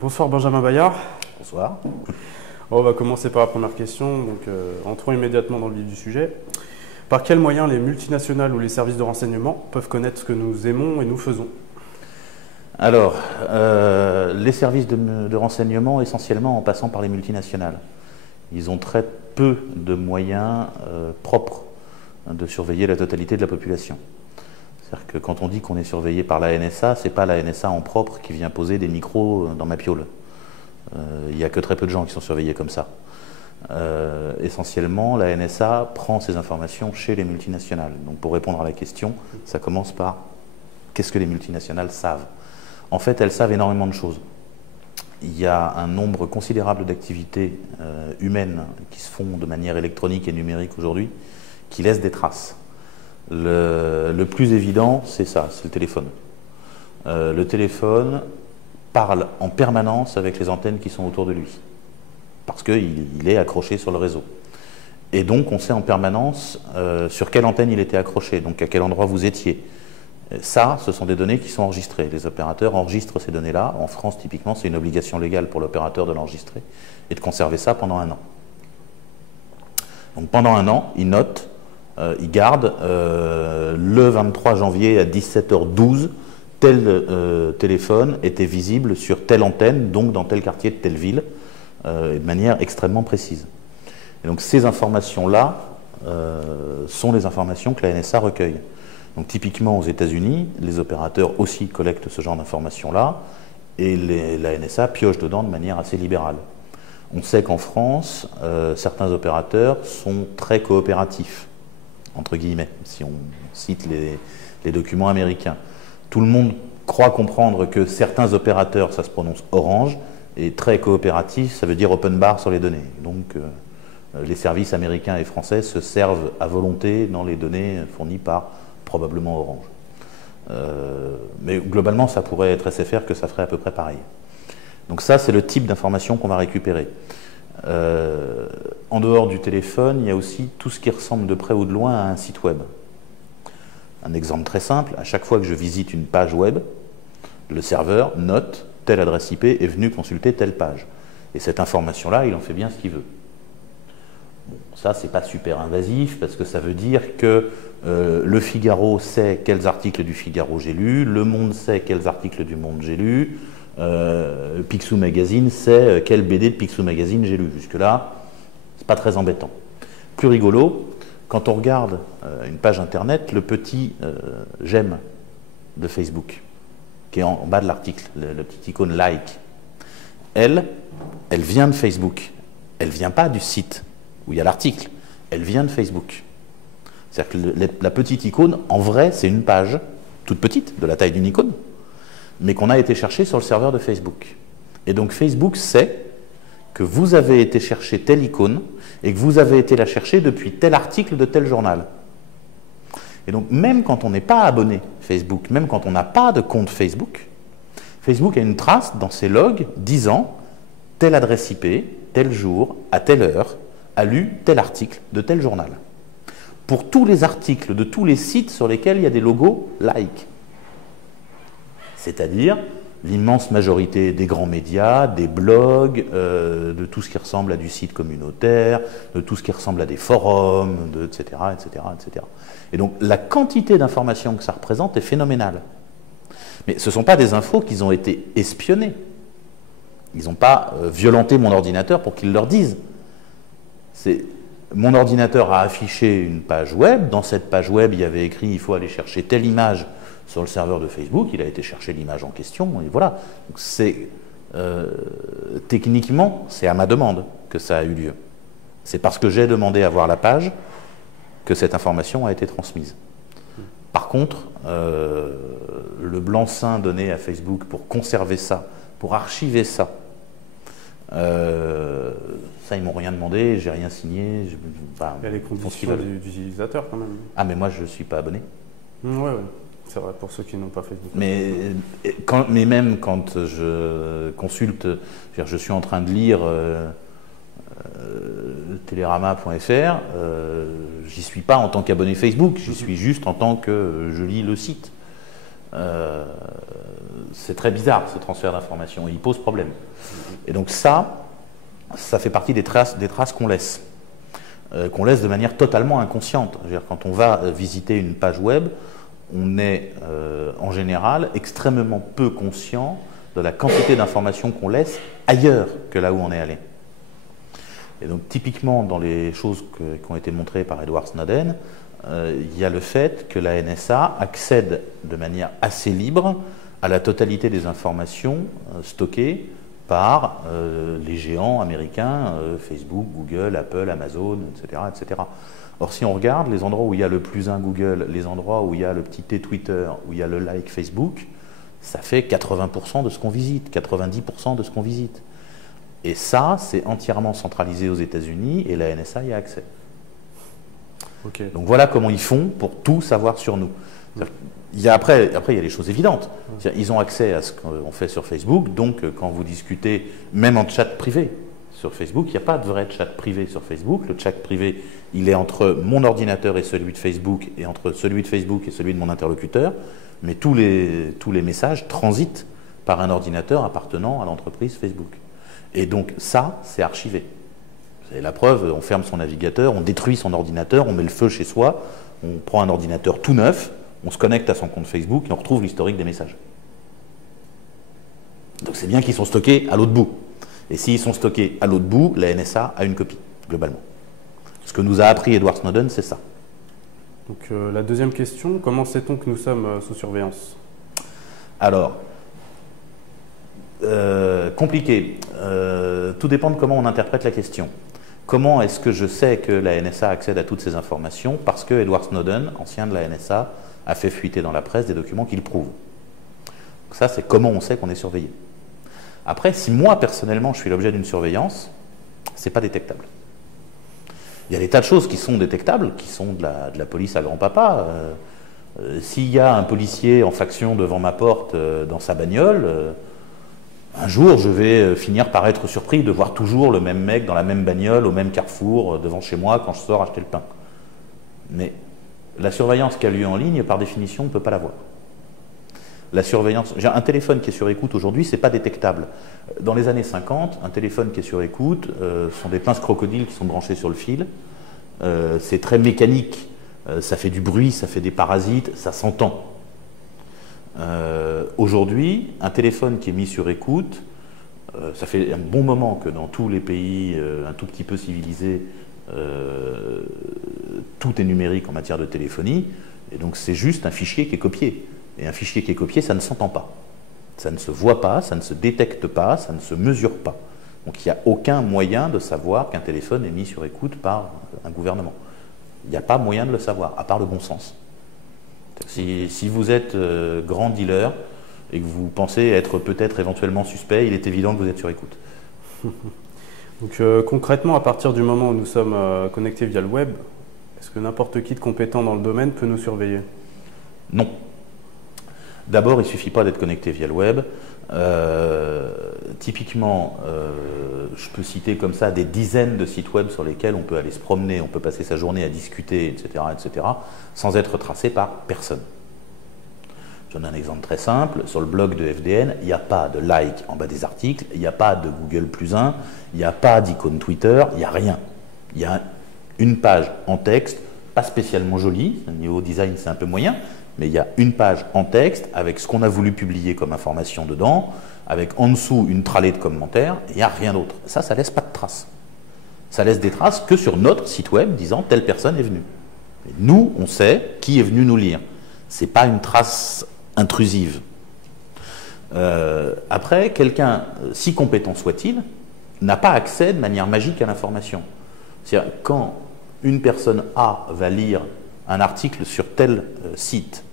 Bonsoir Benjamin Bayard. Bonsoir. On va commencer par la première question, donc entrons immédiatement dans le vif du sujet. Par quels moyens les multinationales ou les services de renseignement peuvent connaître ce que nous aimons et nous faisons? Alors, les services de renseignement, essentiellement en passant par les multinationales. Ils ont très peu de moyens propres de surveiller la totalité de la population. C'est-à-dire que quand on dit qu'on est surveillé par la NSA, ce n'est pas la NSA en propre qui vient poser des micros dans ma piole. Il n'y a que très peu de gens qui sont surveillés comme ça. Essentiellement, la NSA prend ces informations chez les multinationales. Donc pour répondre à la question, ça commence par qu'est-ce que les multinationales savent? En fait, elles savent énormément de choses. Il y a un nombre considérable d'activités humaines qui se font de manière électronique et numérique aujourd'hui, qui laissent des traces. Le plus évident, c'est ça, c'est le téléphone. Le téléphone parle en permanence avec les antennes qui sont autour de lui, parce qu'il est accroché sur le réseau. Et donc, on sait en permanence sur quelle antenne il était accroché, donc à quel endroit vous étiez. Ça, ce sont des données qui sont enregistrées. Les opérateurs enregistrent ces données-là. En France, typiquement, c'est une obligation légale pour l'opérateur de l'enregistrer et de conserver ça pendant 1 an. Donc pendant 1 an, ils notent, ils gardent le 23 janvier à 17h12, tel téléphone était visible sur telle antenne, donc dans tel quartier de telle ville, de manière extrêmement précise. Et donc ces informations-là sont les informations que la NSA recueille. Donc typiquement aux États-Unis, les opérateurs aussi collectent ce genre d'informations-là et la NSA pioche dedans de manière assez libérale. On sait qu'en France, certains opérateurs sont très coopératifs, entre guillemets, si on cite les documents américains. Tout le monde croit comprendre que certains opérateurs, ça se prononce Orange, et très coopératif, ça veut dire open bar sur les données. Donc les services américains et français se servent à volonté dans les données fournies par probablement Orange. Mais globalement, ça pourrait être SFR que ça ferait à peu près pareil. Donc ça, c'est le type d'information qu'on va récupérer. En dehors du téléphone, il y a aussi tout ce qui ressemble de près ou de loin à un site web. Un exemple très simple, à chaque fois que je visite une page web, le serveur note telle adresse IP est venue consulter telle page. Et cette information-là, il en fait bien ce qu'il veut. Bon, ça, c'est pas super invasif parce que ça veut dire que le Figaro sait quels articles du Figaro j'ai lus, Le Monde sait quels articles du Monde j'ai lus, Picsou Magazine sait quel BD de Picsou Magazine j'ai lu. Jusque-là, c'est pas très embêtant. Plus rigolo, quand on regarde une page internet, le petit j'aime de Facebook, qui est en bas de l'article, le petit icône like, elle vient de Facebook. Elle vient pas du site où il y a l'article, elle vient de Facebook. C'est-à-dire que la petite icône, en vrai, c'est une page toute petite, de la taille d'une icône, mais qu'on a été chercher sur le serveur de Facebook. Et donc Facebook sait que vous avez été chercher telle icône et que vous avez été la chercher depuis tel article de tel journal. Et donc même quand on n'est pas abonné Facebook, même quand on n'a pas de compte Facebook, Facebook a une trace dans ses logs disant telle adresse IP, tel jour, à telle heure, a lu tel article de tel journal. Pour tous les articles de tous les sites sur lesquels il y a des logos like. C'est-à-dire l'immense majorité des grands médias, des blogs, de tout ce qui ressemble à du site communautaire, de tout ce qui ressemble à des forums, etc., etc., etc. Et donc la quantité d'informations que ça représente est phénoménale. Mais ce ne sont pas des infos qui ont été espionnées. Ils n'ont pas violenté mon ordinateur pour qu'ils leur disent. Mon ordinateur a affiché une page web. Dans cette page web, il y avait écrit « il faut aller chercher telle image » sur le serveur de Facebook. Il a été chercher l'image en question, et voilà. Techniquement, c'est à ma demande que ça a eu lieu. C'est parce que j'ai demandé à voir la page que cette information a été transmise. Par contre, le blanc-seing donné à Facebook pour conserver ça, pour archiver ça, ça, ils m'ont rien demandé, j'ai rien signé. Il y a les conditions d'utilisateur quand même. Ah, mais moi, je ne suis pas abonné. Ouais. C'est vrai, pour ceux qui n'ont pas Facebook. Mais même quand je consulte, je suis en train de lire Télérama.fr, j'y suis pas en tant qu'abonné Facebook, j'y suis juste en tant que je lis le site. c'est très bizarre ce transfert d'informations, il pose problème. Et donc ça fait partie des traces qu'on laisse de manière totalement inconsciente. Je veux dire, quand on va visiter une page web, on est en général extrêmement peu conscient de la quantité d'informations qu'on laisse ailleurs que là où on est allé. Et donc typiquement dans les choses qui ont été montrées par Edward Snowden, il y a le fait que la NSA accède de manière assez libre à la totalité des informations stockées par les géants américains, Facebook, Google, Apple, Amazon, etc., etc. Or, si on regarde les endroits où il y a le +1 Google, les endroits où il y a le petit T Twitter, où il y a le like Facebook, ça fait 80% de ce qu'on visite, 90% de ce qu'on visite. Et ça, c'est entièrement centralisé aux États-Unis et la NSA y a accès. Okay. Donc voilà comment ils font pour tout savoir sur nous. Après, il y a les choses évidentes. Ils ont accès à ce qu'on fait sur Facebook, donc quand vous discutez, même en chat privé sur Facebook, il n'y a pas de vrai chat privé sur Facebook. Le chat privé, il est entre mon ordinateur et celui de Facebook, et entre celui de Facebook et celui de mon interlocuteur, mais tous les messages transitent par un ordinateur appartenant à l'entreprise Facebook. Et donc ça, c'est archivé. C'est la preuve, on ferme son navigateur, on détruit son ordinateur, on met le feu chez soi, on prend un ordinateur tout neuf, on se connecte à son compte Facebook et on retrouve l'historique des messages. Donc c'est bien qu'ils sont stockés à l'autre bout. Et s'ils sont stockés à l'autre bout, la NSA a une copie, globalement. Ce que nous a appris Edward Snowden, c'est ça. Donc la deuxième question, comment sait-on que nous sommes sous surveillance? Alors, compliqué. Tout dépend de comment on interprète la question. Comment est-ce que je sais que la NSA accède à toutes ces informations? Parce que Edward Snowden, ancien de la NSA, a fait fuiter dans la presse des documents qui le prouvent. Donc ça, c'est comment on sait qu'on est surveillé. Après, si moi, personnellement, je suis l'objet d'une surveillance, c'est pas détectable. Il y a des tas de choses qui sont détectables, qui sont de la police à grand-papa. S'il y a un policier en faction devant ma porte dans sa bagnole, un jour, je vais finir par être surpris de voir toujours le même mec dans la même bagnole, au même carrefour, devant chez moi, quand je sors acheter le pain. Mais la surveillance qui a lieu en ligne, par définition, on ne peut pas l'avoir. La surveillance, un téléphone qui est sur écoute aujourd'hui, c'est pas détectable. Dans les années 50, un téléphone qui est sur écoute, sont des pinces crocodiles qui sont branchées sur le fil. C'est très mécanique, ça fait du bruit, ça fait des parasites, ça s'entend. Aujourd'hui, un téléphone qui est mis sur écoute, ça fait un bon moment que dans tous les pays un tout petit peu civilisés, tout est numérique en matière de téléphonie, et donc c'est juste un fichier qui est copié. Et un fichier qui est copié, ça ne s'entend pas. Ça ne se voit pas, ça ne se détecte pas, ça ne se mesure pas. Donc il n'y a aucun moyen de savoir qu'un téléphone est mis sur écoute par un gouvernement. Il n'y a pas moyen de le savoir, à part le bon sens. Si vous êtes grand dealer et que vous pensez être peut-être éventuellement suspect, il est évident que vous êtes sur écoute. Donc concrètement, à partir du moment où nous sommes connectés via le web, est-ce que n'importe qui de compétent dans le domaine peut nous surveiller? Non. D'abord, il ne suffit pas d'être connecté via le web. Typiquement, je peux citer comme ça des dizaines de sites web sur lesquels on peut aller se promener, on peut passer sa journée à discuter, etc., sans être tracé par personne. Je donne un exemple très simple. Sur le blog de FDN, il n'y a pas de like en bas des articles, il n'y a pas de Google +1, il n'y a pas d'icône Twitter, il n'y a rien. Il y a une page en texte, pas spécialement jolie, au niveau design c'est un peu moyen, mais il y a une page en texte avec ce qu'on a voulu publier comme information dedans, avec en dessous une tralée de commentaires, et il n'y a rien d'autre. Ça ne laisse pas de traces. Ça laisse des traces que sur notre site web disant telle personne est venue. Et nous, on sait qui est venu nous lire. Ce n'est pas une trace intrusive. Après, quelqu'un, si compétent soit-il, n'a pas accès de manière magique à l'information. C'est-à-dire, quand une personne A va lire un article sur tel site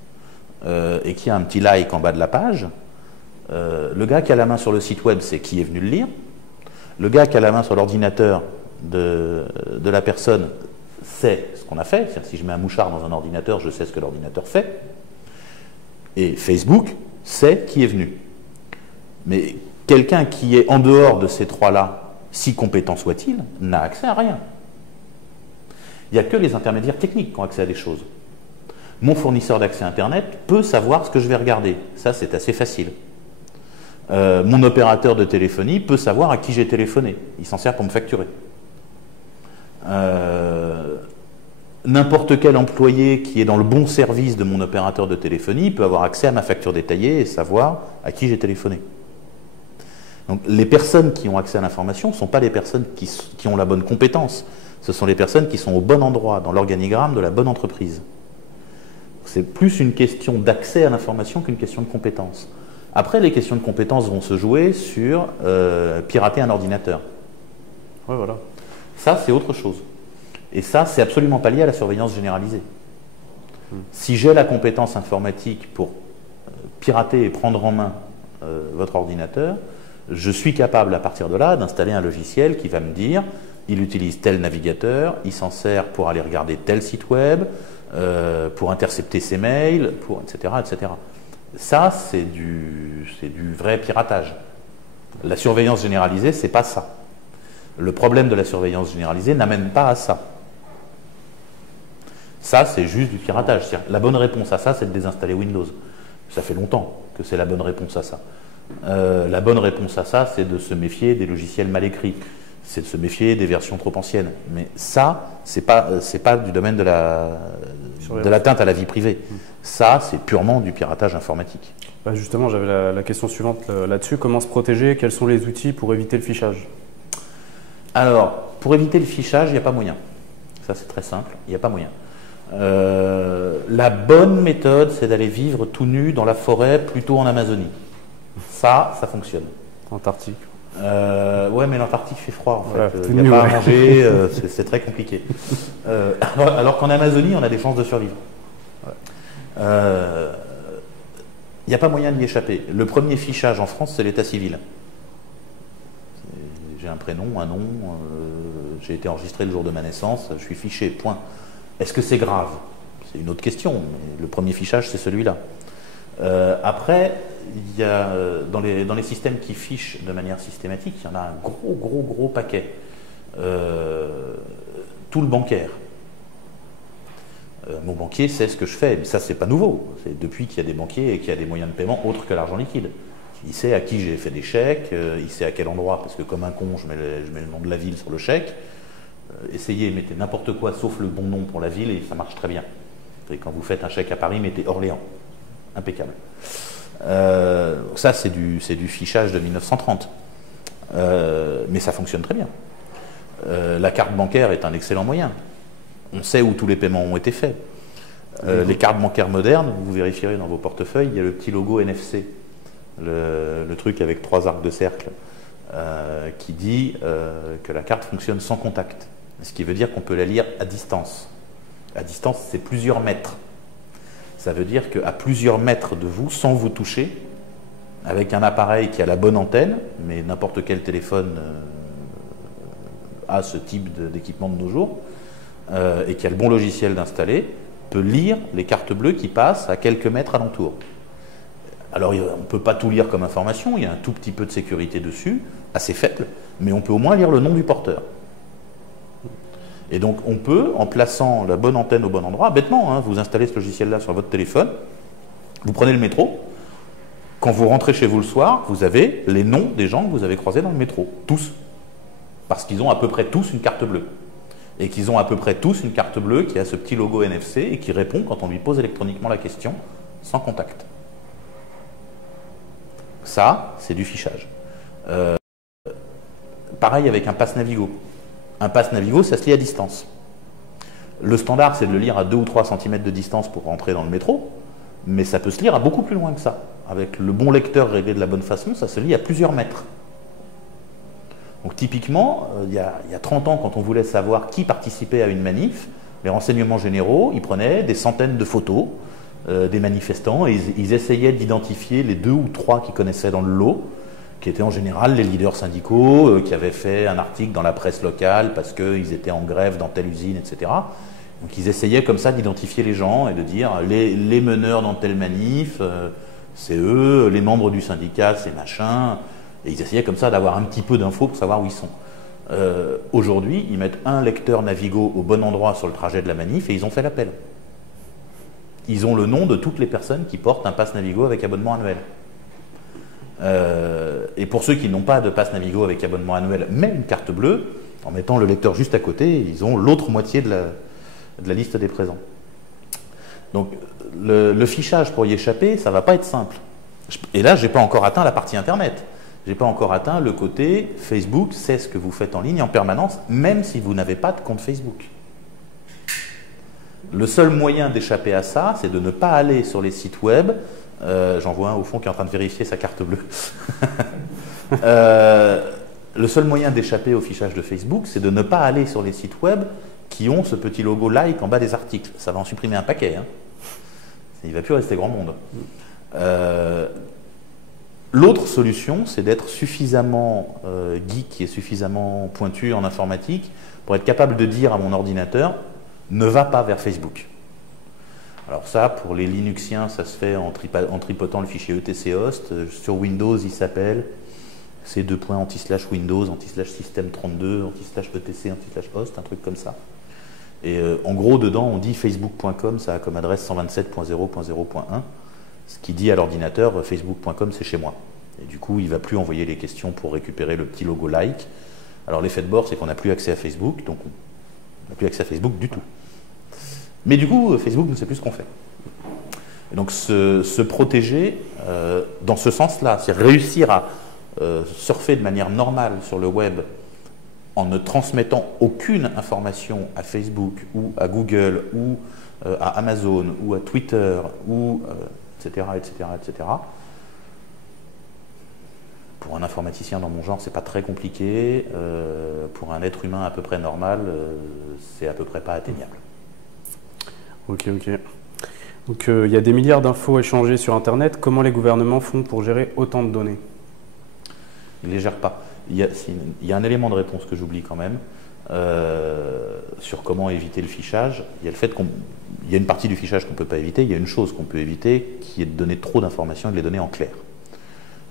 et qu'il y a un petit like en bas de la page, le gars qui a la main sur le site web, c'est qui est venu le lire. Le gars qui a la main sur l'ordinateur de la personne sait ce qu'on a fait. C'est-à-dire, si je mets un mouchard dans un ordinateur, je sais ce que l'ordinateur fait. Et Facebook sait qui est venu. Mais quelqu'un qui est en dehors de ces trois-là, si compétent soit-il, n'a accès à rien. Il n'y a que les intermédiaires techniques qui ont accès à des choses. Mon fournisseur d'accès Internet peut savoir ce que je vais regarder. Ça, c'est assez facile. Mon opérateur de téléphonie peut savoir à qui j'ai téléphoné. Il s'en sert pour me facturer. N'importe quel employé qui est dans le bon service de mon opérateur de téléphonie peut avoir accès à ma facture détaillée et savoir à qui j'ai téléphoné. Donc, les personnes qui ont accès à l'information ne sont pas les personnes qui ont la bonne compétence. Ce sont les personnes qui sont au bon endroit, dans l'organigramme de la bonne entreprise. C'est plus une question d'accès à l'information qu'une question de compétence. Après, les questions de compétence vont se jouer sur pirater un ordinateur. Ouais, voilà. Ça, c'est autre chose. Et ça, c'est absolument pas lié à la surveillance généralisée. Si j'ai la compétence informatique pour pirater et prendre en main votre ordinateur, je suis capable à partir de là d'installer un logiciel qui va me dire il utilise tel navigateur, il s'en sert pour aller regarder tel site web, pour intercepter ses mails, etc., etc. Ça, c'est du vrai piratage. La surveillance généralisée, c'est pas ça. Le problème de la surveillance généralisée n'amène pas à ça. Ça, c'est juste du piratage. La bonne réponse à ça, c'est de désinstaller Windows. Ça fait longtemps que c'est la bonne réponse à ça. La bonne réponse à ça, c'est de se méfier des logiciels mal écrits. C'est de se méfier des versions trop anciennes. Mais ça, c'est pas du domaine de l'atteinte à la vie privée. Ça, c'est purement du piratage informatique. Bah justement, j'avais la question suivante là-dessus. Comment se protéger? Quels sont les outils pour éviter le fichage? Alors, pour éviter le fichage, il n'y a pas moyen. Ça, c'est très simple. Il n'y a pas moyen. La bonne méthode, c'est d'aller vivre tout nu dans la forêt, plutôt en Amazonie. Ça fonctionne. Antarctique. Ouais, mais l'Antarctique fait froid en fait. Il n'y a pas à manger, c'est très compliqué. Alors qu'en Amazonie, on a des chances de survivre. Il n'y a pas moyen d'y échapper. Le premier fichage en France, c'est l'état civil. J'ai un prénom, un nom, j'ai été enregistré le jour de ma naissance, je suis fiché, point. Est-ce que c'est grave? C'est une autre question, mais le premier fichage, c'est celui-là. Après, il y a, dans les systèmes qui fichent de manière systématique, il y en a un gros paquet. Tout le bancaire. Mon banquier sait ce que je fais, mais ça, c'est pas nouveau. C'est depuis qu'il y a des banquiers et qu'il y a des moyens de paiement autres que l'argent liquide. Il sait à qui j'ai fait des chèques, il sait à quel endroit, parce que comme un con, je mets le nom de la ville sur le chèque. Essayez, mettez n'importe quoi sauf le bon nom pour la ville et ça marche très bien. Et quand vous faites un chèque à Paris, mettez Orléans. Impeccable. Ça, c'est du fichage de 1930. Mais ça fonctionne très bien. La carte bancaire est un excellent moyen. On sait où tous les paiements ont été faits. Les cartes bancaires modernes, vous vérifierez dans vos portefeuilles, il y a le petit logo NFC. Le truc avec 3 arcs de cercle qui dit que la carte fonctionne sans contact. Ce qui veut dire qu'on peut la lire à distance. À distance, c'est plusieurs mètres. Ça veut dire qu'à plusieurs mètres de vous, sans vous toucher, avec un appareil qui a la bonne antenne, mais n'importe quel téléphone a ce type d'équipement de nos jours, et qui a le bon logiciel d'installer, peut lire les cartes bleues qui passent à quelques mètres alentour. Alors, on ne peut pas tout lire comme information, il y a un tout petit peu de sécurité dessus, assez faible, mais on peut au moins lire le nom du porteur. Et donc, on peut, en plaçant la bonne antenne au bon endroit, bêtement, hein, vous installez ce logiciel-là sur votre téléphone, vous prenez le métro, quand vous rentrez chez vous le soir, vous avez les noms des gens que vous avez croisés dans le métro, tous. Parce qu'ils ont à peu près tous une carte bleue. Et qu'ils ont à peu près tous une carte bleue qui a ce petit logo NFC et qui répond quand on lui pose électroniquement la question, sans contact. Ça, c'est du fichage. Pareil avec un pass Navigo. Un pass Navigo, ça se lit à distance. Le standard, c'est de le lire à 2 ou 3 cm de distance pour rentrer dans le métro, mais ça peut se lire à beaucoup plus loin que ça. Avec le bon lecteur réglé de la bonne façon, ça se lit à plusieurs mètres. Donc typiquement, il y a 30 ans, quand on voulait savoir qui participait à une manif, les renseignements généraux, ils prenaient des centaines de photos des manifestants et ils essayaient d'identifier les 2 ou 3 qu'ils connaissaient dans le lot, qui étaient en général les leaders syndicaux, qui avaient fait un article dans la presse locale parce qu'ils étaient en grève dans telle usine, etc. Donc ils essayaient comme ça d'identifier les gens et de dire les meneurs dans telle manif, c'est eux, les membres du syndicat, c'est machin. Et ils essayaient comme ça d'avoir un petit peu d'infos pour savoir où ils sont. Aujourd'hui, ils mettent un lecteur Navigo au bon endroit sur le trajet de la manif et ils ont fait l'appel. ils ont le nom de toutes les personnes qui portent un pass Navigo avec abonnement annuel. Et pour ceux qui n'ont pas de pass Navigo avec abonnement annuel, mais une carte bleue, en mettant le lecteur juste à côté, ils ont l'autre moitié de la liste des présents. Donc le fichage pour y échapper, ça ne va pas être simple. Et là, je n'ai pas encore atteint la partie Internet. Je n'ai pas encore atteint le côté Facebook sait ce que vous faites en ligne en permanence, même si vous n'avez pas de compte Facebook. Le seul moyen d'échapper à ça, c'est de ne pas aller sur les sites web. J'en vois un au fond qui est en train de vérifier sa carte bleue. Le seul moyen d'échapper au fichage de Facebook, c'est de ne pas aller sur les sites web qui ont ce petit logo like en bas des articles. Ça va en supprimer un paquet. Hein. Il ne va plus rester grand monde. L'autre solution, c'est d'être suffisamment geek et suffisamment pointu en informatique pour être capable de dire à mon ordinateur « ne va pas vers Facebook ». Alors ça, pour les Linuxiens, ça se fait en tripotant le fichier etc-host. Sur Windows, il s'appelle c:/Windows, /system32, /etc, /host, un truc comme ça. Et en gros, dedans, on dit facebook.com, ça a comme adresse 127.0.0.1, ce qui dit à l'ordinateur facebook.com, c'est chez moi. Et du coup, il ne va plus envoyer les questions pour récupérer le petit logo like. Alors l'effet de bord, c'est qu'on n'a plus accès à Facebook, donc on n'a plus accès à Facebook du tout. Mais du coup, Facebook ne sait plus ce qu'on fait. Et donc se protéger dans ce sens-là, c'est réussir à surfer de manière normale sur le web en ne transmettant aucune information à Facebook ou à Google ou à Amazon ou à Twitter ou etc., etc., etc. Pour un informaticien dans mon genre, c'est pas très compliqué. Pour un être humain à peu près normal, c'est à peu près pas atteignable. Ok. Donc il y a des milliards d'infos échangées sur Internet. Comment les gouvernements font pour gérer autant de données? Ils ne les gèrent pas. Il y a un élément de réponse que j'oublie quand même sur comment éviter le fichage. Il y a le fait il y a une partie du fichage qu'on ne peut pas éviter. Il y a une chose qu'on peut éviter qui est de donner trop d'informations et de les donner en clair.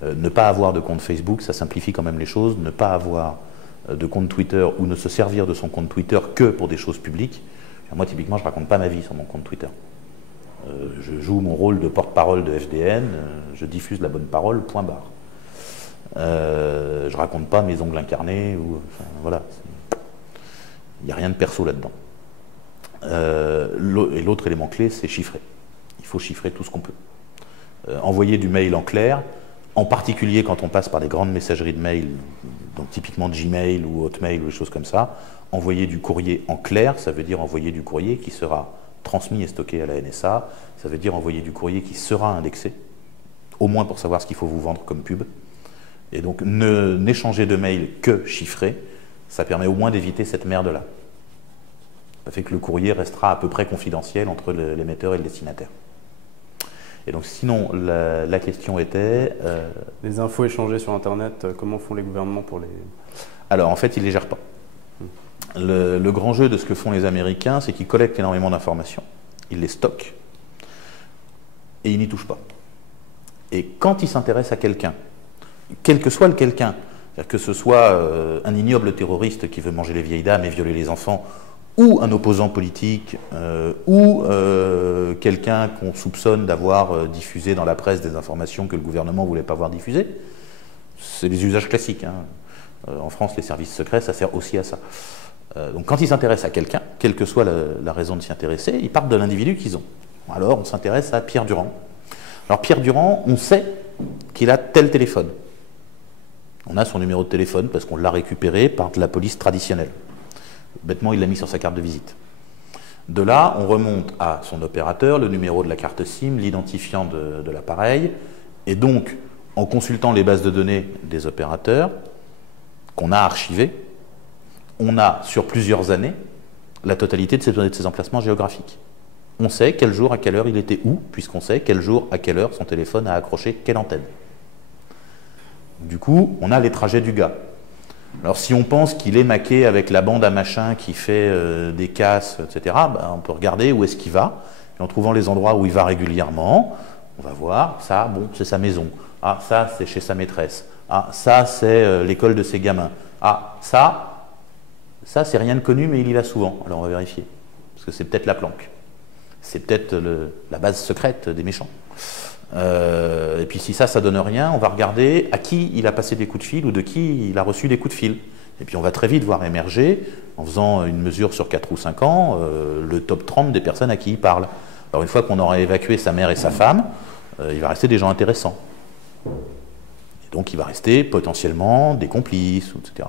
Ne pas avoir de compte Facebook, ça simplifie quand même les choses. Ne pas avoir de compte Twitter ou ne se servir de son compte Twitter que pour des choses publiques. Moi, typiquement, je ne raconte pas ma vie sur mon compte Twitter. Je joue mon rôle de porte-parole de FDN, je diffuse la bonne parole, point barre. Je ne raconte pas mes ongles incarnés, enfin, voilà. Il n'y a rien de perso là-dedans. Et l'autre élément clé, c'est chiffrer. Il faut chiffrer tout ce qu'on peut. Envoyer du mail en clair, en particulier quand on passe par des grandes messageries de mail, donc typiquement Gmail ou Hotmail ou des choses comme ça. Envoyer du courrier en clair, ça veut dire envoyer du courrier qui sera transmis et stocké à la NSA, ça veut dire envoyer du courrier qui sera indexé, au moins pour savoir ce qu'il faut vous vendre comme pub. Et donc n'échanger de mail que chiffré, ça permet au moins d'éviter cette merde-là. Ça fait que le courrier restera à peu près confidentiel entre l'émetteur et le destinataire. Et donc sinon, la question était... Les infos échangées sur Internet, comment font les gouvernements pour les... Alors en fait, ils ne les gèrent pas. Le grand jeu de ce que font les Américains, c'est qu'ils collectent énormément d'informations, ils les stockent, et ils n'y touchent pas. Et quand ils s'intéressent à quelqu'un, quel que soit le quelqu'un, que ce soit un ignoble terroriste qui veut manger les vieilles dames et violer les enfants, ou un opposant politique, ou quelqu'un qu'on soupçonne d'avoir diffusé dans la presse des informations que le gouvernement ne voulait pas voir diffusées, c'est les usages classiques. Hein. En France, les services secrets, ça sert aussi à ça. Donc quand ils s'intéressent à quelqu'un, quelle que soit la raison de s'y intéresser, ils partent de l'individu qu'ils ont. Alors on s'intéresse à Pierre Durand. Alors Pierre Durand, on sait qu'il a tel téléphone. On a son numéro de téléphone parce qu'on l'a récupéré par de la police traditionnelle. Bêtement, il l'a mis sur sa carte de visite. De là, on remonte à son opérateur, le numéro de la carte SIM, l'identifiant de l'appareil, et donc, en consultant les bases de données des opérateurs, qu'on a archivées, on a, sur plusieurs années, la totalité de ces emplacements géographiques. On sait quel jour, à quelle heure il était où, puisqu'on sait quel jour, à quelle heure son téléphone a accroché quelle antenne. Du coup, on a les trajets du gars. Alors si on pense qu'il est maqué avec la bande à machin qui fait des casses, etc., ben, on peut regarder où est-ce qu'il va. Et en trouvant les endroits où il va régulièrement, on va voir, ça, bon, c'est sa maison. Ah, ça, c'est chez sa maîtresse. Ah, ça, c'est l'école de ses gamins. Ah, ça, c'est rien de connu, mais il y va souvent. Alors on va vérifier, parce que c'est peut-être la planque. C'est peut-être la base secrète des méchants. Et puis si ça donne rien, on va regarder à qui il a passé des coups de fil ou de qui il a reçu des coups de fil. Et puis on va très vite voir émerger, en faisant une mesure sur 4 ou 5 ans, le top 30 des personnes à qui il parle. Alors une fois qu'on aura évacué sa mère et sa femme, il va rester des gens intéressants. Et donc il va rester potentiellement des complices, etc.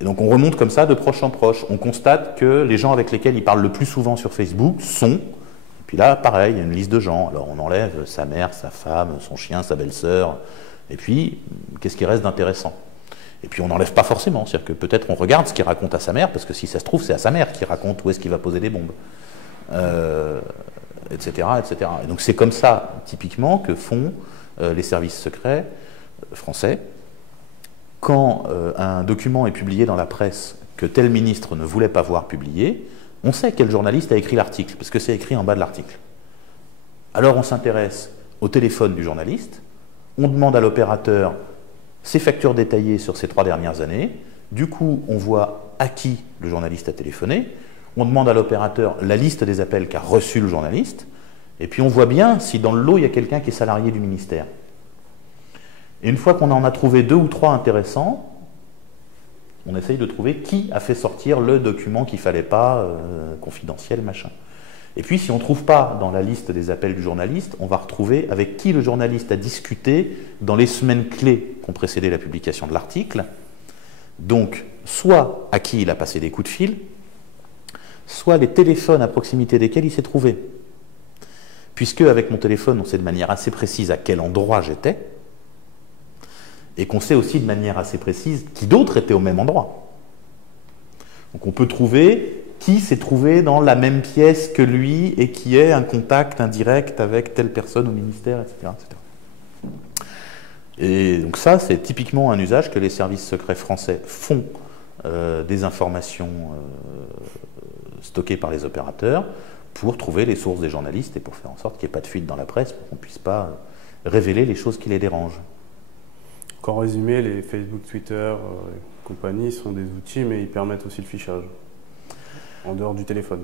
Et donc on remonte comme ça de proche en proche. On constate que les gens avec lesquels il parle le plus souvent sur Facebook sont... Et puis là, pareil, il y a une liste de gens. Alors on enlève sa mère, sa femme, son chien, sa belle-sœur. Et puis, qu'est-ce qui reste d'intéressant? Et puis on n'enlève pas forcément. C'est-à-dire que peut-être on regarde ce qu'il raconte à sa mère, parce que si ça se trouve, c'est à sa mère qui raconte où est-ce qu'il va poser des bombes. Etc., etc. Et donc c'est comme ça, typiquement, que font les services secrets français. Quand un document est publié dans la presse que tel ministre ne voulait pas voir publié, on sait quel journaliste a écrit l'article, parce que c'est écrit en bas de l'article. Alors on s'intéresse au téléphone du journaliste, on demande à l'opérateur ses factures détaillées sur ces 3 dernières années, du coup on voit à qui le journaliste a téléphoné, on demande à l'opérateur la liste des appels qu'a reçu le journaliste, et puis on voit bien si dans le lot il y a quelqu'un qui est salarié du ministère. Et une fois qu'on en a trouvé 2 ou 3 intéressants, on essaye de trouver qui a fait sortir le document qu'il ne fallait pas, confidentiel, machin. Et puis, si on ne trouve pas dans la liste des appels du journaliste, on va retrouver avec qui le journaliste a discuté dans les semaines clés qui ont précédé la publication de l'article. Donc, soit à qui il a passé des coups de fil, soit les téléphones à proximité desquels il s'est trouvé. Puisque, avec mon téléphone, on sait de manière assez précise à quel endroit j'étais, et qu'on sait aussi de manière assez précise qui d'autres étaient au même endroit. Donc on peut trouver qui s'est trouvé dans la même pièce que lui et qui est un contact indirect avec telle personne au ministère, etc. etc. Et donc ça, c'est typiquement un usage que les services secrets français font des informations stockées par les opérateurs pour trouver les sources des journalistes et pour faire en sorte qu'il n'y ait pas de fuite dans la presse, pour qu'on ne puisse pas révéler les choses qui les dérangent. En résumé, les Facebook, Twitter et compagnie sont des outils, mais ils permettent aussi le fichage, en dehors du téléphone.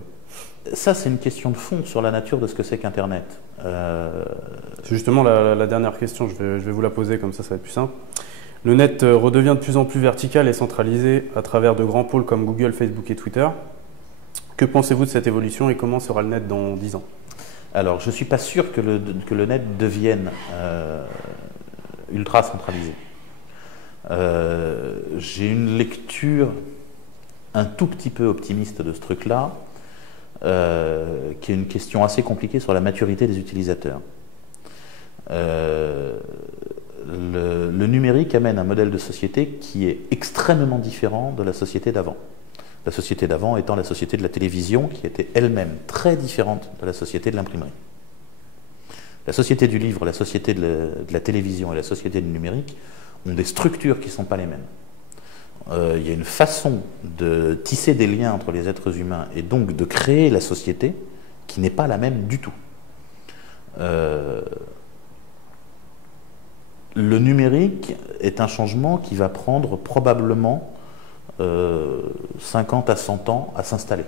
Ça, c'est une question de fond sur la nature de ce que c'est qu'Internet. C'est justement la dernière question, je vais vous la poser, comme ça va être plus simple. Le net redevient de plus en plus vertical et centralisé à travers de grands pôles comme Google, Facebook et Twitter. Que pensez-vous de cette évolution et comment sera le net dans 10 ans? Alors, je ne suis pas sûr que le net devienne ultra centralisé. J'ai une lecture un tout petit peu optimiste de ce truc-là, qui est une question assez compliquée sur la maturité des utilisateurs. Le numérique amène un modèle de société qui est extrêmement différent de la société d'avant. La société d'avant étant la société de la télévision, qui était elle-même très différente de la société de l'imprimerie. La société du livre, la société de la télévision et la société du numérique ont des structures qui ne sont pas les mêmes. Il y a une façon de tisser des liens entre les êtres humains et donc de créer la société qui n'est pas la même du tout. Le numérique est un changement qui va prendre probablement 50 à 100 ans à s'installer.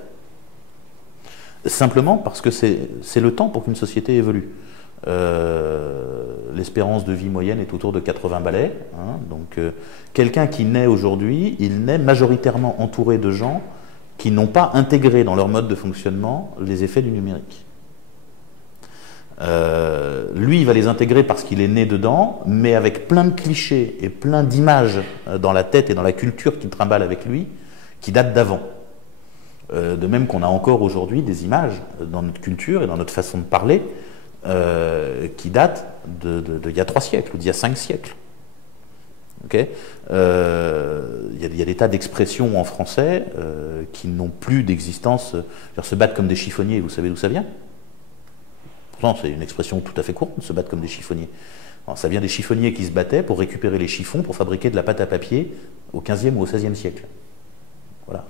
Simplement parce que c'est le temps pour qu'une société évolue. L'espérance de vie moyenne est autour de 80 balais. Hein, donc quelqu'un qui naît aujourd'hui, il naît majoritairement entouré de gens qui n'ont pas intégré dans leur mode de fonctionnement les effets du numérique. Lui, il va les intégrer parce qu'il est né dedans, mais avec plein de clichés et plein d'images dans la tête et dans la culture qu'il trimballe avec lui, qui datent d'avant. De même qu'on a encore aujourd'hui des images dans notre culture et dans notre façon de parler qui datent d'il y a 3 siècles ou d'il y a 5 siècles. Okay, y a des tas d'expressions en français qui n'ont plus d'existence. Se battre comme des chiffonniers, vous savez d'où ça vient? Pourtant, c'est une expression tout à fait courante, se battre comme des chiffonniers. Alors, ça vient des chiffonniers qui se battaient pour récupérer les chiffons pour fabriquer de la pâte à papier au XVe ou au XVIe siècle. Voilà.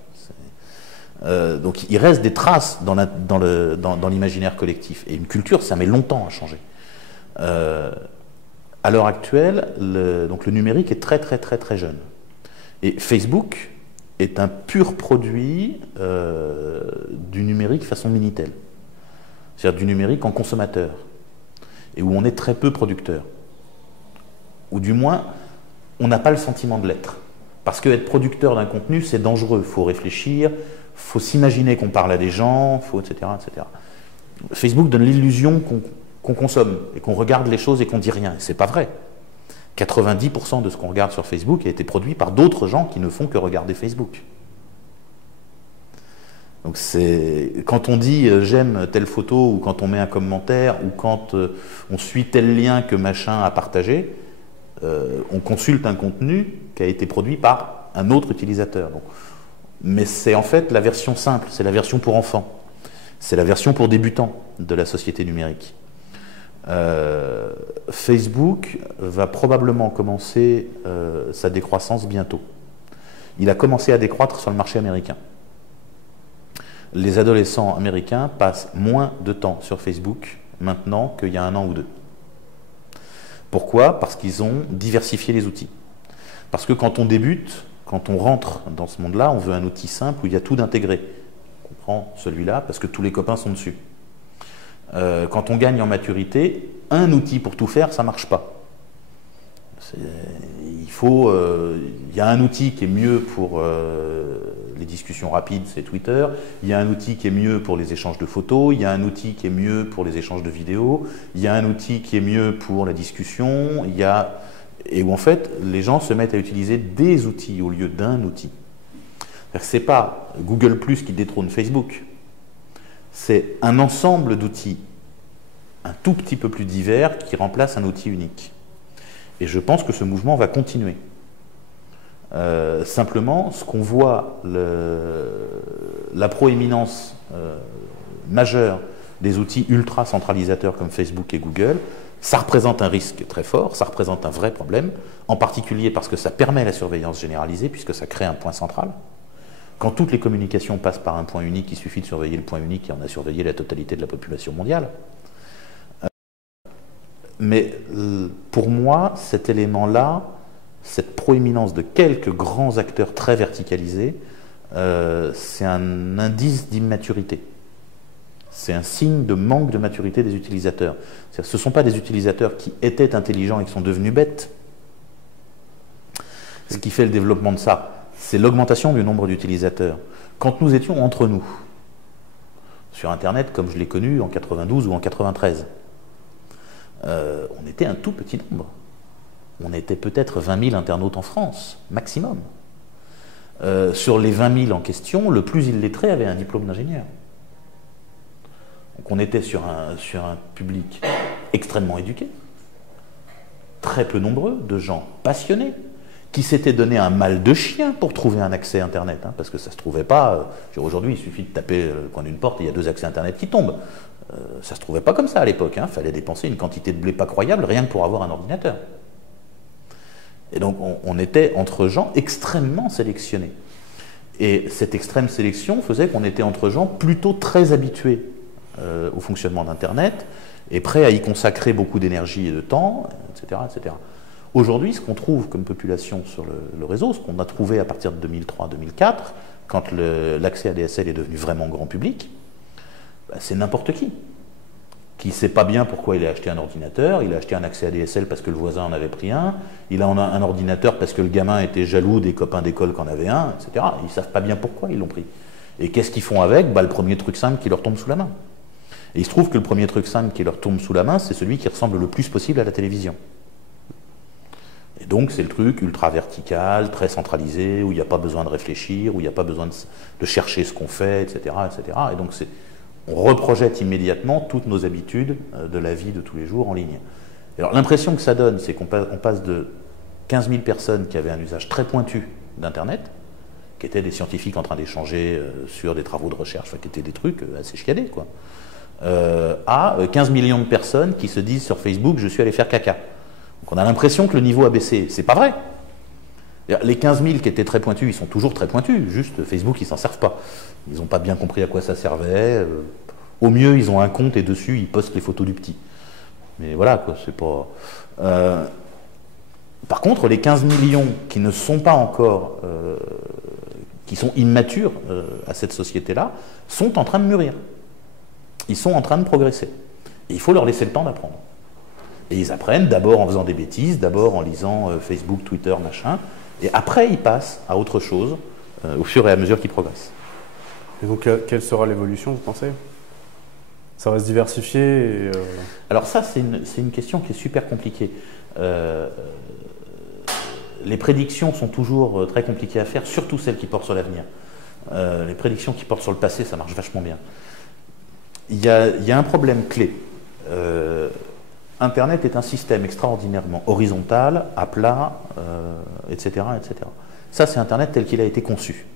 Donc il reste des traces dans l'imaginaire collectif. Et une culture, ça met longtemps à changer. À l'heure actuelle, donc le numérique est très très très très jeune. Et Facebook est un pur produit du numérique façon Minitel. c'est-à-dire du numérique en consommateur, et où on est très peu producteur. Ou du moins, on n'a pas le sentiment de l'être. Parce qu'être producteur d'un contenu, c'est dangereux. Il faut réfléchir, il faut s'imaginer qu'on parle à des gens, etc., etc. Facebook donne l'illusion qu'on consomme et qu'on regarde les choses et qu'on dit rien. Ce n'est pas vrai. 90% de ce qu'on regarde sur Facebook a été produit par d'autres gens qui ne font que regarder Facebook. Donc quand on dit j'aime telle photo, ou quand on met un commentaire, ou quand on suit tel lien que machin a partagé, on consulte un contenu qui a été produit par un autre utilisateur. Donc, mais c'est en fait la version simple, c'est la version pour enfants, c'est la version pour débutants de la société numérique. Facebook va probablement commencer sa décroissance bientôt. Il a commencé à décroître sur le marché américain. Les adolescents américains passent moins de temps sur Facebook maintenant qu'il y a 1 an ou 2. Pourquoi? Parce qu'ils ont diversifié les outils. Parce que quand on débute, quand on rentre dans ce monde-là, on veut un outil simple où il y a tout d'intégré. On prend celui-là parce que tous les copains sont dessus. Quand on gagne en maturité, un outil pour tout faire, ça ne marche pas. Il y a un outil qui est mieux pour les discussions rapides, c'est Twitter. Il y a un outil qui est mieux pour les échanges de photos. Il y a un outil qui est mieux pour les échanges de vidéos. Il y a un outil qui est mieux pour la discussion. Et où en fait, les gens se mettent à utiliser des outils au lieu d'un outil. Ce n'est pas Google+ qui détrône Facebook. C'est un ensemble d'outils un tout petit peu plus divers qui remplace un outil unique. Et je pense que ce mouvement va continuer. Simplement, ce qu'on voit, la proéminence majeure des outils ultra centralisateurs comme Facebook et Google, ça représente un risque très fort, ça représente un vrai problème, en particulier parce que ça permet la surveillance généralisée, puisque ça crée un point central. Quand toutes les communications passent par un point unique, il suffit de surveiller le point unique et on a surveillé la totalité de la population mondiale. Mais pour moi, cet élément-là, cette proéminence de quelques grands acteurs très verticalisés, c'est un indice d'immaturité. C'est un signe de manque de maturité des utilisateurs. Ce ne sont pas des utilisateurs qui étaient intelligents et qui sont devenus bêtes. Ce qui fait le développement de ça, c'est l'augmentation du nombre d'utilisateurs. Quand nous étions entre nous, sur Internet, comme je l'ai connu en 92 ou en 93, on était un tout petit nombre. On était peut-être 20 000 internautes en France, maximum. Sur les 20 000 en question, le plus illettré avait un diplôme d'ingénieur. Donc on était sur un public extrêmement éduqué, très peu nombreux, de gens passionnés, qui s'étaient donné un mal de chien pour trouver un accès Internet, hein, parce que ça ne se trouvait pas. Aujourd'hui, il suffit de taper le coin d'une porte et il y a 2 accès Internet qui tombent. Ça ne se trouvait pas comme ça à l'époque. Il fallait dépenser une quantité de blé pas croyable rien que pour avoir un ordinateur. Et donc on était entre gens extrêmement sélectionnés. Et cette extrême sélection faisait qu'on était entre gens plutôt très habitués au fonctionnement d'Internet et prêts à y consacrer beaucoup d'énergie et de temps, etc. etc. Aujourd'hui, ce qu'on trouve comme population sur le réseau, ce qu'on a trouvé à partir de 2003-2004, quand l'accès ADSL est devenu vraiment grand public, c'est n'importe qui ne sait pas bien pourquoi il a acheté un ordinateur, il a acheté un accès ADSL parce que le voisin en avait pris un, il a un ordinateur parce que le gamin était jaloux des copains d'école qui en avaient un, etc. Ils ne savent pas bien pourquoi ils l'ont pris. Et qu'est-ce qu'ils font avec? Le premier truc simple qui leur tombe sous la main. Et il se trouve que le premier truc simple qui leur tombe sous la main, c'est celui qui ressemble le plus possible à la télévision. Et donc c'est le truc ultra vertical, très centralisé, où il n'y a pas besoin de réfléchir, où il n'y a pas besoin de chercher ce qu'on fait, etc., etc. Et donc on reprojette immédiatement toutes nos habitudes de la vie de tous les jours en ligne. Alors l'impression que ça donne, c'est qu'on passe de 15 000 personnes qui avaient un usage très pointu d'Internet, qui étaient des scientifiques en train d'échanger sur des travaux de recherche, qui étaient des trucs assez chiadés, quoi, à 15 millions de personnes qui se disent sur Facebook « je suis allé faire caca ». Donc on a l'impression que le niveau a baissé. C'est pas vrai. Les 15 000 qui étaient très pointus, ils sont toujours très pointus, juste Facebook, ils s'en servent pas. Ils n'ont pas bien compris à quoi ça servait. Au mieux, ils ont un compte et dessus, ils postent les photos du petit. Mais voilà, quoi, c'est pas... Par contre, les 15 millions qui ne sont pas encore... qui sont immatures à cette société-là, sont en train de mûrir. ils sont en train de progresser. Et il faut leur laisser le temps d'apprendre. Et ils apprennent d'abord en faisant des bêtises, d'abord en lisant Facebook, Twitter, machin, et après ils passent à autre chose au fur et à mesure qu'ils progressent. Et donc, quelle sera l'évolution, vous pensez? Ça va se diversifier Alors ça, c'est une question qui est super compliquée. Les prédictions sont toujours très compliquées à faire, surtout celles qui portent sur l'avenir. Les prédictions qui portent sur le passé, ça marche vachement bien. Il y a un problème clé. Internet est un système extraordinairement horizontal, à plat, etc., etc. Ça, c'est Internet tel qu'il a été conçu.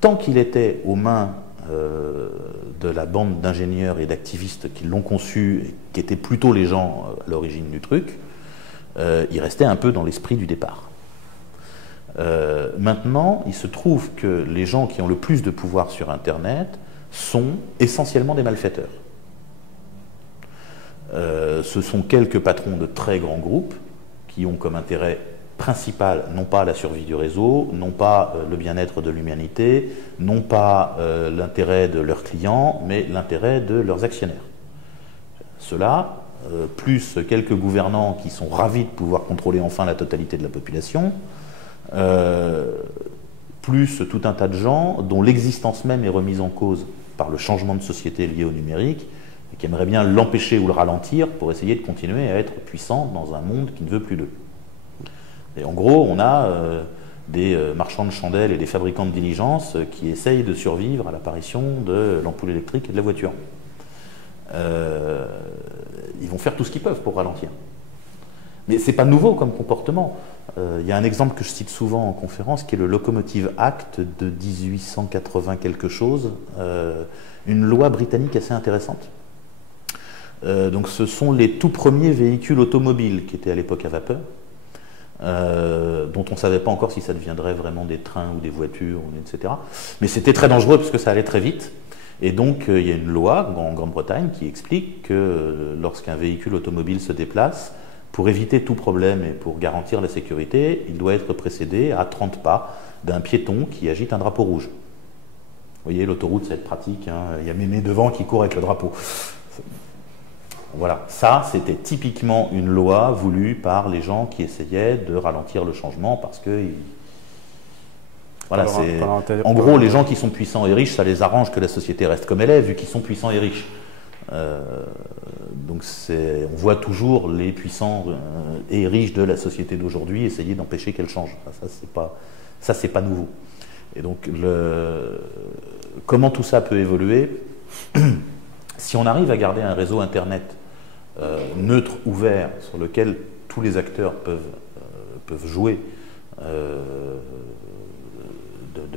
Tant qu'il était aux mains de la bande d'ingénieurs et d'activistes qui l'ont conçu, et qui étaient plutôt les gens à l'origine du truc, il restait un peu dans l'esprit du départ. Maintenant, il se trouve que les gens qui ont le plus de pouvoir sur Internet sont essentiellement des malfaiteurs. Ce sont quelques patrons de très grands groupes qui ont comme intérêt principal, non pas la survie du réseau, non pas le bien-être de l'humanité, non pas l'intérêt de leurs clients, mais l'intérêt de leurs actionnaires. Cela, plus quelques gouvernants qui sont ravis de pouvoir contrôler enfin la totalité de la population, plus tout un tas de gens dont l'existence même est remise en cause par le changement de société lié au numérique, et qui aimeraient bien l'empêcher ou le ralentir pour essayer de continuer à être puissants dans un monde qui ne veut plus d'eux. Et en gros, on a des marchands de chandelles et des fabricants de diligences qui essayent de survivre à l'apparition de l'ampoule électrique et de la voiture. Ils vont faire tout ce qu'ils peuvent pour ralentir. Mais ce n'est pas nouveau comme comportement. Il y a un exemple que je cite souvent en conférence qui est le Locomotive Act de 1880 quelque chose, une loi britannique assez intéressante. Donc ce sont les tout premiers véhicules automobiles qui étaient à l'époque à vapeur, dont on ne savait pas encore si ça deviendrait vraiment des trains ou des voitures, etc. Mais c'était très dangereux parce que ça allait très vite. Et donc il y a une loi en Grande-Bretagne qui explique que lorsqu'un véhicule automobile se déplace, pour éviter tout problème et pour garantir la sécurité, il doit être précédé à 30 pas d'un piéton qui agite un drapeau rouge. Vous voyez, l'autoroute, ça va être pratique, hein. Il y a Mémé devant qui court avec le drapeau. Voilà, ça c'était typiquement une loi voulue par les gens qui essayaient de ralentir le changement parce que voilà, en gros les gens qui sont puissants et riches, ça les arrange que la société reste comme elle est vu qu'ils sont puissants et riches. Donc on voit toujours les puissants et riches de la société d'aujourd'hui essayer d'empêcher qu'elle change. Ça c'est pas nouveau. Et donc comment tout ça peut évoluer? Si on arrive à garder un réseau Internet neutre, ouvert, sur lequel tous les acteurs peuvent jouer de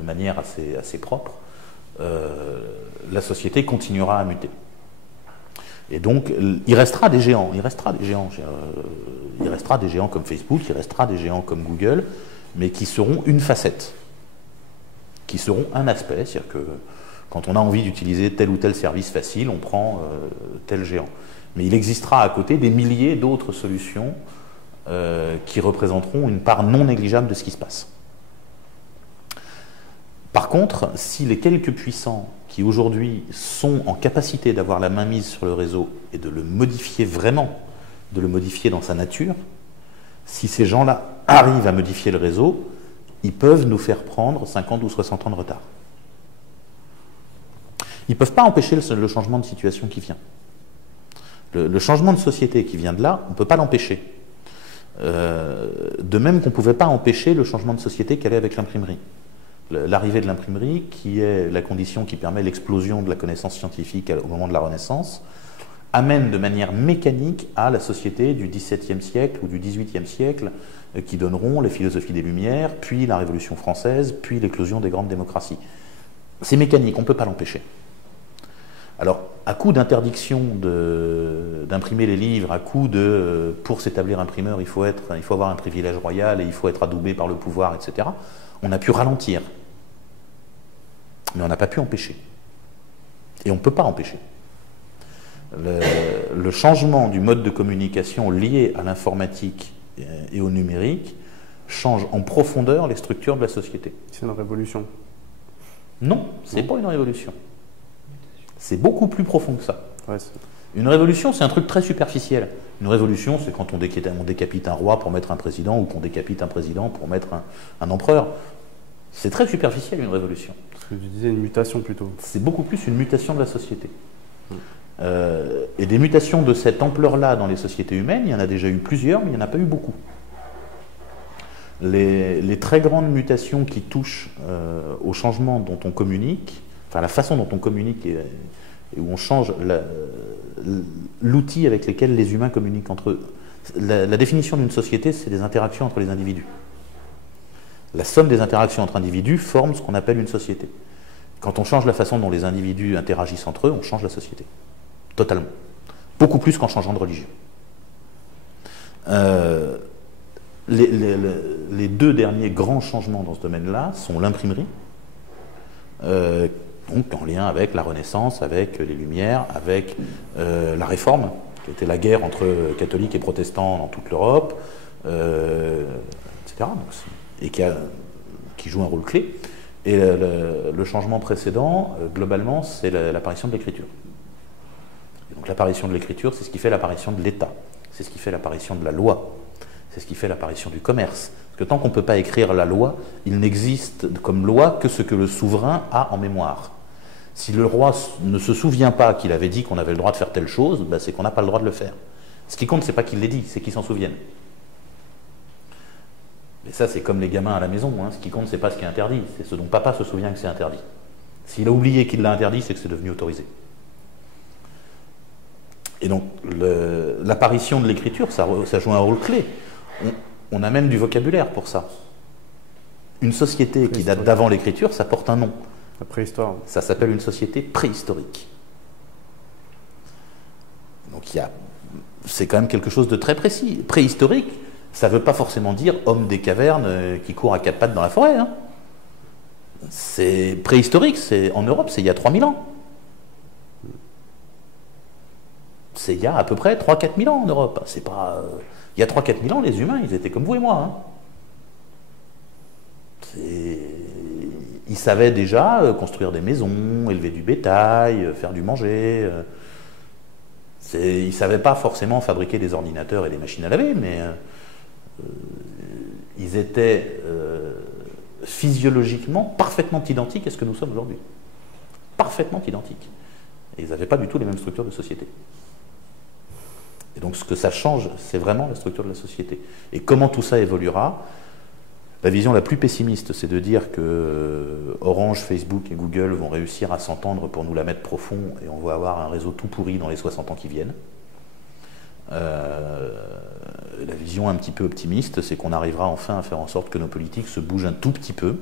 manière assez propre, la société continuera à muter. Et donc, il restera des géants, il restera des géants comme Facebook, il restera des géants comme Google, mais qui seront une facette, qui seront un aspect, c'est-à-dire que quand on a envie d'utiliser tel ou tel service facile, on prend tel géant. Mais il existera à côté des milliers d'autres solutions qui représenteront une part non négligeable de ce qui se passe. Par contre, si les quelques puissants qui aujourd'hui sont en capacité d'avoir la main mise sur le réseau et de le modifier vraiment, de le modifier dans sa nature, si ces gens-là arrivent à modifier le réseau, ils peuvent nous faire prendre 50 ou 60 ans de retard. Ils ne peuvent pas empêcher le changement de situation qui vient. Le changement de société qui vient de là, on ne peut pas l'empêcher. De même qu'on ne pouvait pas empêcher le changement de société qu'elle est avec l'imprimerie. L'arrivée de l'imprimerie, qui est la condition qui permet l'explosion de la connaissance scientifique au moment de la Renaissance, amène de manière mécanique à la société du XVIIe siècle ou du XVIIIe siècle, qui donneront les philosophies des Lumières, puis la Révolution française, puis l'éclosion des grandes démocraties. C'est mécanique, on ne peut pas l'empêcher. Alors, à coup d'interdiction d'imprimer les livres, à coup de pour s'établir imprimeur, il faut avoir un privilège royal et il faut être adoubé par le pouvoir, etc., on a pu ralentir. Mais on n'a pas pu empêcher. Et on ne peut pas empêcher. Le changement du mode de communication lié à l'informatique et au numérique change en profondeur les structures de la société. C'est une révolution. Non, ce n'est pas une révolution. C'est beaucoup plus profond que ça. Ouais, une révolution, c'est un truc très superficiel. Une révolution, c'est quand on décapite un roi pour mettre un président, ou qu'on décapite un président pour mettre un empereur. C'est très superficiel, une révolution. Ce que tu disais, une mutation plutôt. C'est beaucoup plus une mutation de la société. Et des mutations de cette ampleur-là dans les sociétés humaines, il y en a déjà eu plusieurs, mais il n'y en a pas eu beaucoup. Les très grandes mutations qui touchent au changement dont on communique, enfin la façon dont on communique et où on change l'outil avec lequel les humains communiquent entre eux. La définition d'une société, c'est des interactions entre les individus. La somme des interactions entre individus forme ce qu'on appelle une société. Quand on change la façon dont les individus interagissent entre eux, on change la société. Totalement. Beaucoup plus qu'en changeant de religion. Les deux derniers grands changements dans ce domaine-là sont l'imprimerie, donc en lien avec la Renaissance, avec les Lumières, avec la Réforme, qui était la guerre entre catholiques et protestants dans toute l'Europe, etc. Donc, et qui joue un rôle clé. Et le changement précédent, globalement, c'est l'apparition de l'écriture. Donc l'apparition de l'écriture, c'est ce qui fait l'apparition de l'État, c'est ce qui fait l'apparition de la loi, c'est ce qui fait l'apparition du commerce. Parce que tant qu'on ne peut pas écrire la loi, il n'existe comme loi que ce que le souverain a en mémoire. Si le roi ne se souvient pas qu'il avait dit qu'on avait le droit de faire telle chose, ben c'est qu'on n'a pas le droit de le faire. Ce qui compte, c'est pas qu'il l'ait dit, c'est qu'il s'en souvienne. Mais ça, c'est comme les gamins à la maison. Hein. Ce qui compte, c'est pas ce qui est interdit, c'est ce dont papa se souvient que c'est interdit. S'il a oublié qu'il l'a interdit, c'est que c'est devenu autorisé. Et donc, l'apparition de l'écriture, ça joue un rôle clé. On a même du vocabulaire pour ça. Une société qui date d'avant l'écriture, ça porte un nom. La préhistoire. Ça s'appelle une société préhistorique. Donc, c'est quand même quelque chose de très précis. Préhistorique, ça ne veut pas forcément dire homme des cavernes qui court à quatre pattes dans la forêt. Hein. C'est préhistorique, en Europe, c'est il y a 3000 ans. C'est il y a à peu près 3-4 000 ans en Europe. C'est pas, il y a 3-4 000 ans, les humains, ils étaient comme vous et moi. Hein. Ils savaient déjà construire des maisons, élever du bétail, faire du manger. Ils ne savaient pas forcément fabriquer des ordinateurs et des machines à laver, mais ils étaient physiologiquement parfaitement identiques à ce que nous sommes aujourd'hui. Parfaitement identiques. Et ils n'avaient pas du tout les mêmes structures de société. Et donc ce que ça change, c'est vraiment la structure de la société. Et comment tout ça évoluera? La vision la plus pessimiste, c'est de dire que Orange, Facebook et Google vont réussir à s'entendre pour nous la mettre profond et on va avoir un réseau tout pourri dans les 60 ans qui viennent. La vision un petit peu optimiste, c'est qu'on arrivera enfin à faire en sorte que nos politiques se bougent un tout petit peu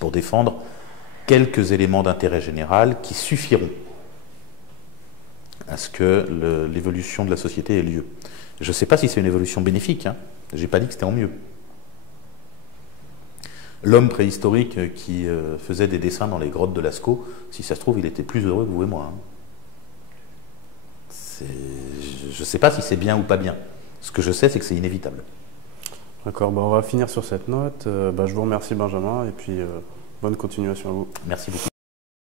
pour défendre quelques éléments d'intérêt général qui suffiront à ce que l'évolution de la société ait lieu. Je ne sais pas si c'est une évolution bénéfique, hein. Je n'ai pas dit que c'était en mieux. L'homme préhistorique qui faisait des dessins dans les grottes de Lascaux, si ça se trouve, il était plus heureux que vous et moi. Hein. Je ne sais pas si c'est bien ou pas bien. Ce que je sais, c'est que c'est inévitable. D'accord, on va finir sur cette note. Je vous remercie Benjamin et puis bonne continuation à vous. Merci beaucoup.